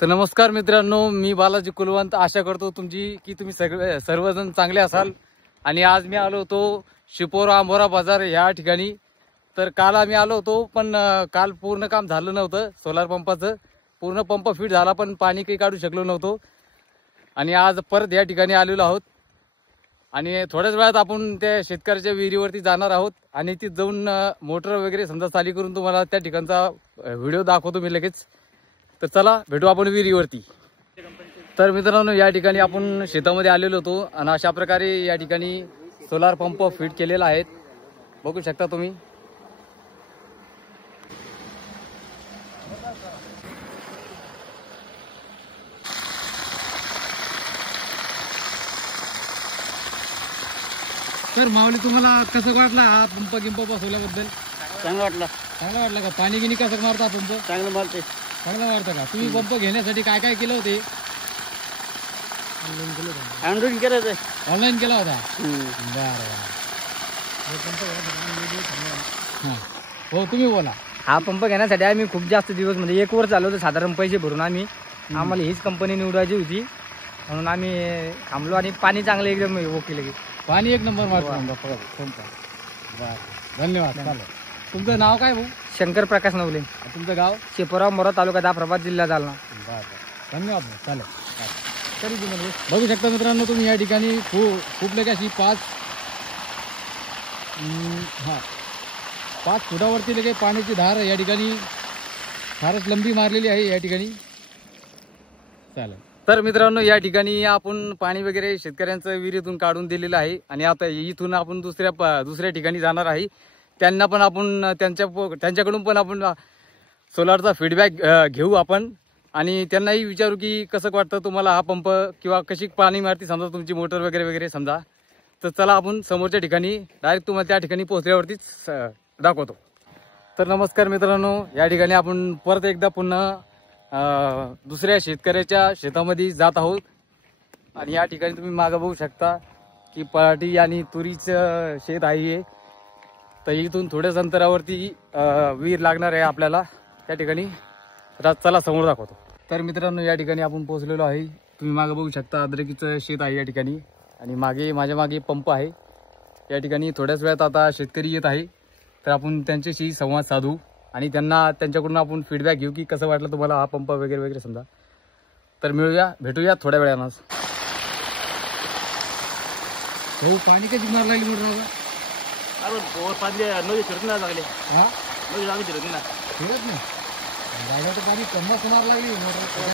तर नमस्कार मित्रांनो, मी बालाजी कुलवंत आशा करतो की तुम्ही सर्वजण चांगले असाल। आणि आज मी आलो होतो शिपोरा आंबोरा बाजार या ठिकाणी। तर काल आम्ही आलो होतो, पण काल पूर्ण काम झालं नव्हतं। सोलार पंपाचं पूर्ण पंप फिट झाला, पण पाणी काही काढू शकलो नव्हतो। आणि आज परत या ठिकाणी आलेलो आहोत आणि थोड्याच वेळात आपण त्या शेतकऱ्याच्या विहिरीवरती जाणार आहोत आणि ती जाऊन मोटर वगैरे समजा चालू करून तुम्हाला त्या ठिकाणचा व्हिडिओ दाखवतो मी लगेच। तर चला भेटू आपण विहिरीवरती। तर मित्रांनो, या ठिकाणी आपण शेतामध्ये आलेलो होतो आणि अशा प्रकारे या ठिकाणी सोलार पंप फिट केलेला आहे, बघू शकता तुम्ही। तर माऊली, तुम्हाला कसं वाटलं हा पंप गिंप बसवल्याबद्दल? चांगलं वाटलं. चांगलं वाटलं का? पाणी गिनी कसं मारता पंप? चांगलं मारते. चांगलं मारतं का? तुम्ही पंप घेण्यासाठी काय काय केलं होते? ऑनलाईन केलं ते. ऑनलाईन केला होता? हो, तुम्ही बोला। हा पंप घेण्यासाठी आम्ही खूप जास्त दिवस म्हणजे 1 वर्ष झालं होतं साधारण पैसे भरून आम्हाला हीच कंपनी निवडायची होती, म्हणून आम्ही थांबलो आणि पाणी चांगलं एकदम ओके लगे. पाणी एक नंबर मारतो पंप। धन्यवाद। चालेल, तुमचं नाव काय भाऊ? शंकर प्रकाश नवले, तुमचं गाव? शिपोरा मोरा तालुका जाफराबाद जिल्हा जालना. धन्यवाद। चालेल, बघू शकता मित्रांनो तुम्ही या ठिकाणी खूप लगे अशी 5 फुटावरती लगे पाण्याची धार या ठिकाणी फारच लंबी मारलेली आहे या ठिकाणी। चालेल, तर मित्रांनो या ठिकाणी आपण पाणी वगैरे शेतकऱ्यांचं विहिरीतून काढून दिलेलं आहे आणि आता इथून आपण दुसऱ्या ठिकाणी जाणार आहे। त्यांना पण आपण त्यांच्याकडून पण आपण सोलारचा फीडबॅक घेऊ आपण आणि त्यांनाही विचारू की कसं वाटतं तुम्हाला हा पंप, किंवा कशी पाणी मारती समजा तुमची मोटर वगैरे वगैरे समजा। तर चला आपण समोरच्या ठिकाणी डायरेक्ट तुम्हाला त्या ठिकाणी पोहोचल्यावरतीच दाखवतो। तर नमस्कार मित्रांनो, या ठिकाणी आपण परत एकदा पुन्हा दुसऱ्या शेतकऱ्याच्या शेतामध्ये जात आहोत आणि या ठिकाणी तुम्ही मागं बघू शकता की पराठी आणि तुरीचं शेत आहे। तर इथून थोड्याच अंतरावरती विहीर लागणार आहे आपल्याला त्या ठिकाणी। चला समोर दाखवतो। तर मित्रांनो या ठिकाणी आपण पोहोचलेलो आहे। तुम्ही मागे बघू शकता अद्रकीचं शेत आहे या ठिकाणी आणि माझ्या मागे पंप आहे। या ठिकाणी थोड्याच वेळात आता शेतकरी येत आहे, तर आपण त्यांच्याशी संवाद साधू आणि त्यांच्याकडून आपण फीडबॅक घेऊ की कसं वाटलं तुम्हाला हा पंप वगैरे वगैरे समजा। तर भेटूया थोड्या वेळानंच। हो, पाणी कधी मार लागली मोटर? नदी फिरत नाही लागले. हा, नदी लागली फिरत नाही. फिरत नाही, जायला तर पाणी कम मार लागली मोटर।